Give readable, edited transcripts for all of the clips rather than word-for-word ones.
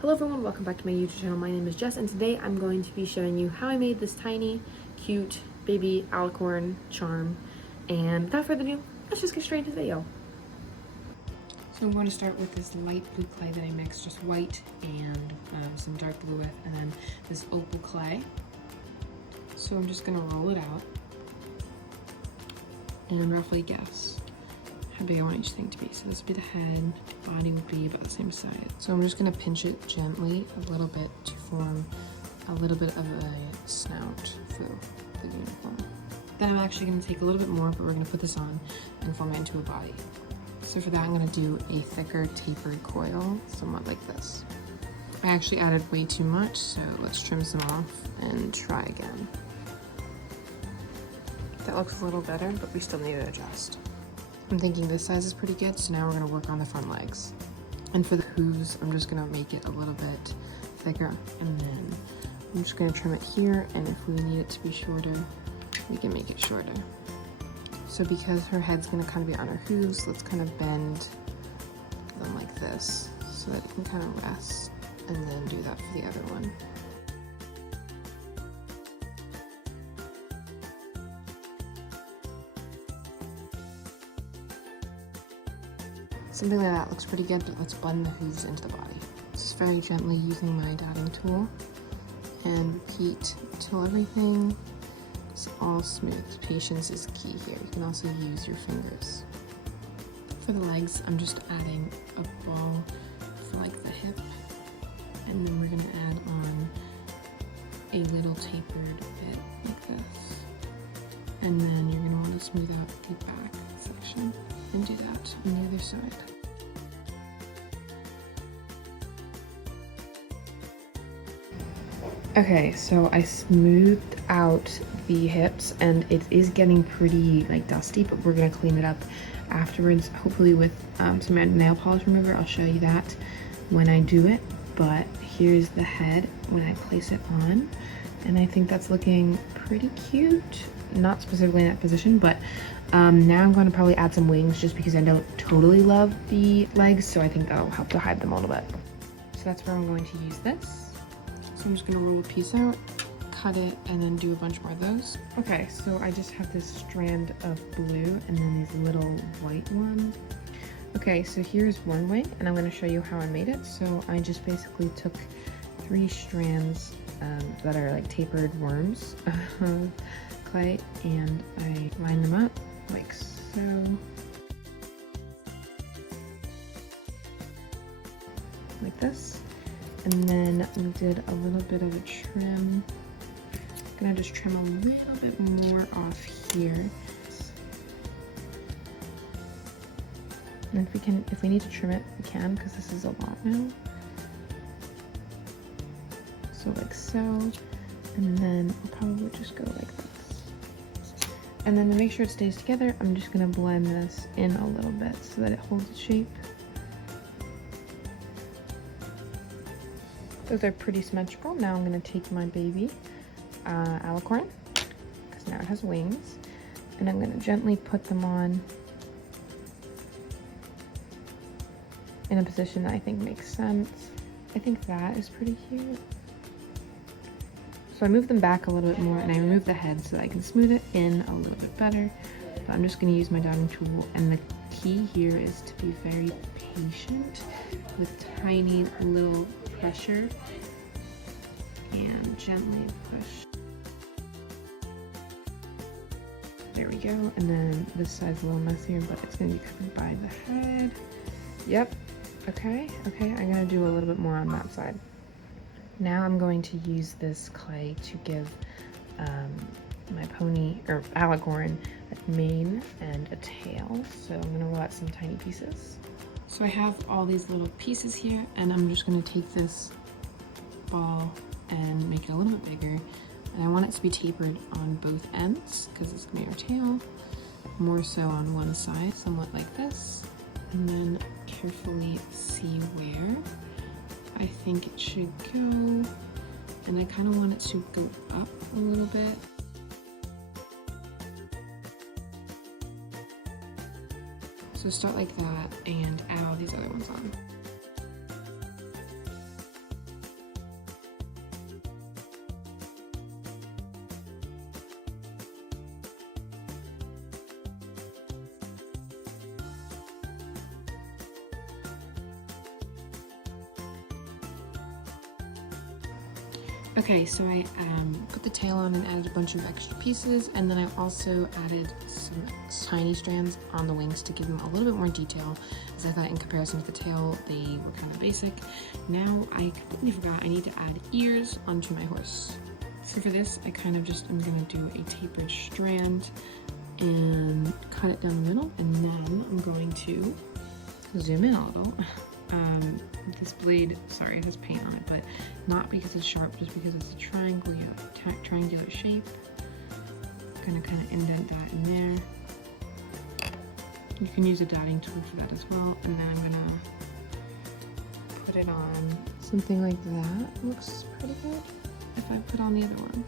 Hello everyone, welcome back to my YouTube channel. My name is Jess and today I'm going to be showing you how I made this tiny, cute, baby Alicorn charm. And without further ado, let's just get straight into the video. So I'm going to start with this light blue clay that I mixed, just white and some dark blue with, and then this opal clay. So I'm just going to roll it out and roughly guess how big I want each thing to be. So this would be the head, the body would be about the same size. So I'm just gonna pinch it gently a little bit to form a little bit of a snout for the unicorn. Then I'm actually gonna take a little bit more, but we're gonna put this on and form it into a body. So for that, I'm gonna do a thicker tapered coil, somewhat like this. I actually added way too much, so let's trim some off and try again. That looks a little better, but we still need to adjust. I'm thinking this size is pretty good, so now we're gonna work on the front legs. And for the hooves, I'm just gonna make it a little bit thicker, and then I'm just gonna trim it here, and if we need it to be shorter, we can make it shorter. So because her head's gonna kind of be on her hooves, let's kind of bend them like this, so that it can kind of rest, and then do that for the other one. Something like that looks pretty good, but let's blend the hooves into the body. Just very gently using my dotting tool and repeat until everything is all smooth. Patience is key here. You can also use your fingers. For the legs, I'm just adding a ball for like the hip, and then we're gonna add on a little tapered bit like this. And then you're gonna want to smooth out the back section and do that on the other side. Okay, so I smoothed out the hips and it is getting pretty like dusty, but we're gonna clean it up afterwards, hopefully with some nail polish remover. I'll show you that when I do it, but here's the head when I place it on, and I think that's looking pretty cute. Not specifically in that position, but now I'm going to probably add some wings just because I don't totally love the legs, so I think that'll help to hide them a little bit. So that's where I'm going to use this. So I'm just going to roll a piece out, cut it, and then do a bunch more of those. Okay, so I just have this strand of blue and then these little white ones. Okay, so here's one wing, and I'm going to show you how I made it. So I just basically took 3 strands that are like tapered worms of clay, and I line them up like so. Like this. And then we did a little bit of a trim. I'm gonna just trim a little bit more off here. And if we need to trim it, we can, because this is a lot now. So like so. And then I'll probably just go like this. And then to make sure it stays together, I'm just gonna blend this in a little bit so that it holds its shape. Those are pretty symmetrical. Now I'm gonna take my baby Alicorn, because now it has wings, and I'm gonna gently put them on in a position that I think makes sense. I think that is pretty cute. So I move them back a little bit more, and I remove the head so that I can smooth it in a little bit better. But I'm just going to use my dotting tool, and the key here is to be very patient with tiny little pressure and gently push. There we go. And then this side's a little messier, but it's going to be covered by the head. Yep. Okay, I'm going to do a little bit more on that side. Now I'm going to use this clay to give my pony, or Alicorn, a mane and a tail. So I'm gonna roll out some tiny pieces. So I have all these little pieces here, and I'm just gonna take this ball and make it a little bit bigger. And I want it to be tapered on both ends, because it's gonna be our tail. More so on one side, somewhat like this. And then carefully see where I think it should go, and I kind of want it to go up a little bit. So start like that and add all these other ones on. Okay, so I put the tail on and added a bunch of extra pieces, and then I also added some tiny strands on the wings to give them a little bit more detail, as I thought in comparison to the tail, they were kind of basic. Now I completely forgot I need to add ears onto my horse. So for this, I kind of just am gonna do a tapered strand and cut it down the middle, and then I'm going to zoom in a little. This blade, sorry, it has paint on it, but not because it's sharp, just because it's a triangular shape. Gonna kind of indent that in there. You can use a dotting tool for that as well, and then I'm gonna put it on something like that. Looks pretty good. If I put on the other one,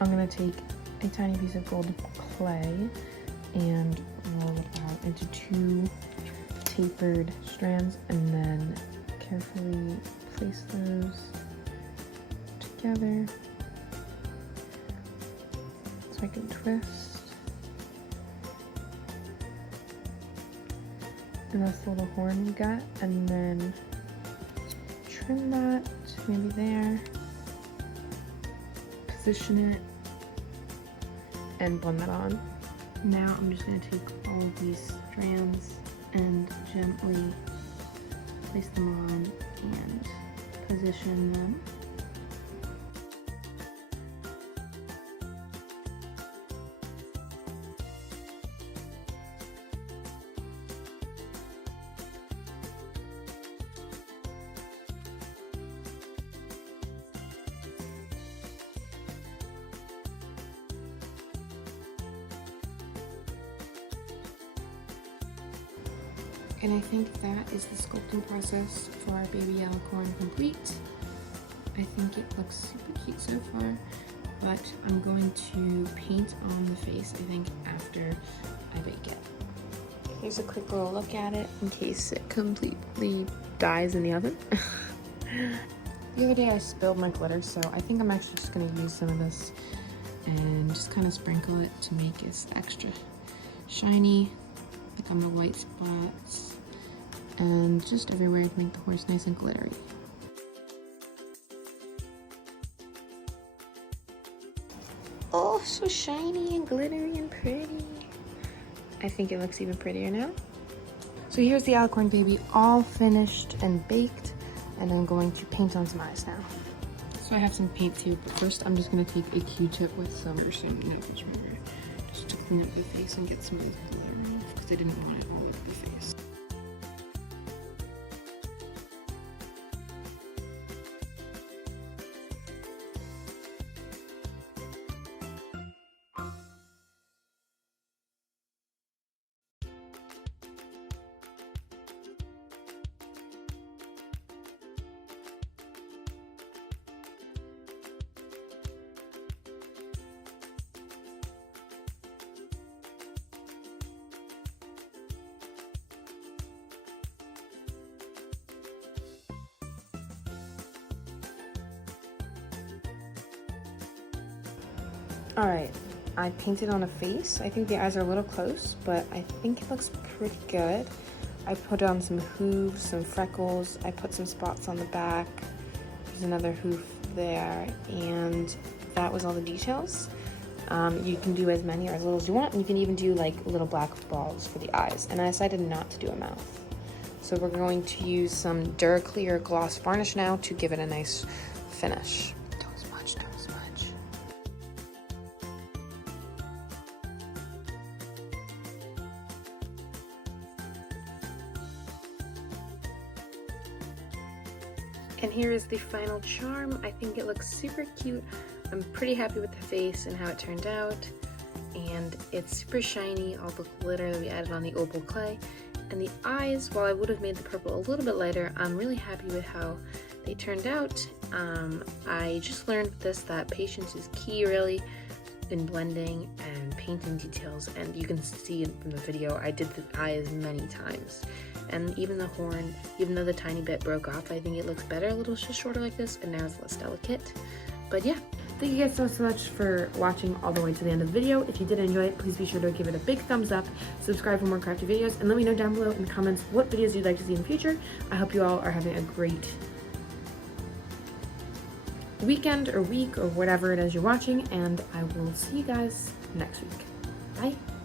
I'm gonna take a tiny piece of gold clay and roll it out into 2 tapered strands, and then carefully place those together so I can twist. And that's the little horn we got, and then trim that maybe there, position it, and blend that on. Now I'm just going to take all of these strands and gently place them on and position them. And I think that is the sculpting process for our baby Alicorn complete. I think it looks super cute so far, but I'm going to paint on the face, I think, after I bake it. Here's a quick little look at it in case it completely dies in the oven. The other day I spilled my glitter, so I think I'm actually just gonna use some of this and just kind of sprinkle it to make it extra shiny, like on the white spots, and just everywhere to make the horse nice and glittery. Oh, so shiny and glittery and pretty. I think it looks even prettier now. So here's the Alicorn baby all finished and baked, and I'm going to paint on some eyes now. So I have some paint too, but first I'm just going to take a Q-tip with some nose remover just to clean up the face and get some of this glitter off, because I didn't want it all over the face. Alright, I painted on a face. I think the eyes are a little close, but I think it looks pretty good. I put on some hooves, some freckles. I put some spots on the back. There's another hoof there, and that was all the details. You can do as many or as little as you want, and you can even do like little black balls for the eyes. And I decided not to do a mouth. So we're going to use some Duraclear gloss varnish now to give it a nice finish. Don't smudge, don't smudge. And here is the final charm. I think it looks super cute. I'm pretty happy with the face and how it turned out. And it's super shiny, all the glitter that we added on the opal clay. And the eyes, while I would have made the purple a little bit lighter, I'm really happy with how they turned out. I just learned this, that patience is key really in blending and painting details. And you can see from the video, I did the eyes many times. And even the horn, even though the tiny bit broke off, I think it looks better a little shorter like this, and now it's less delicate. But yeah, thank you guys so much for watching all the way to the end of the video. If you did enjoy it, please be sure to give it a big thumbs up, subscribe for more crafty videos, and let me know down below in the comments what videos you'd like to see in the future. I hope you all are having a great weekend or week or whatever it is you're watching, and I will see you guys next week. Bye.